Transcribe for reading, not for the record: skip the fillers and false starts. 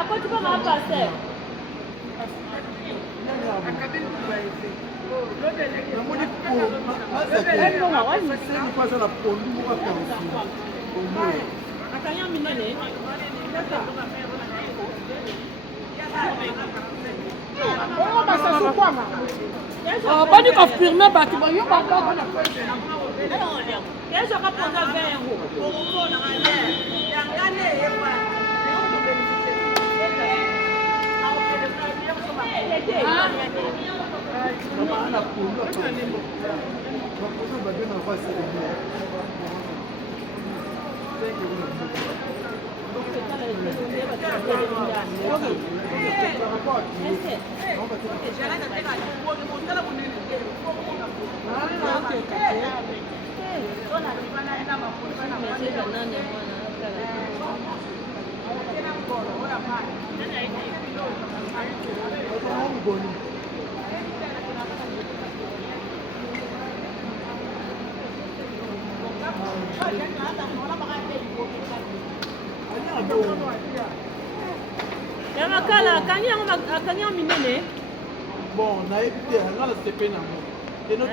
Après, tu peux m'en passer. Pas de confirmer, bah tu vas y avoir. Bon, on a évité, on a le CP. Et nous,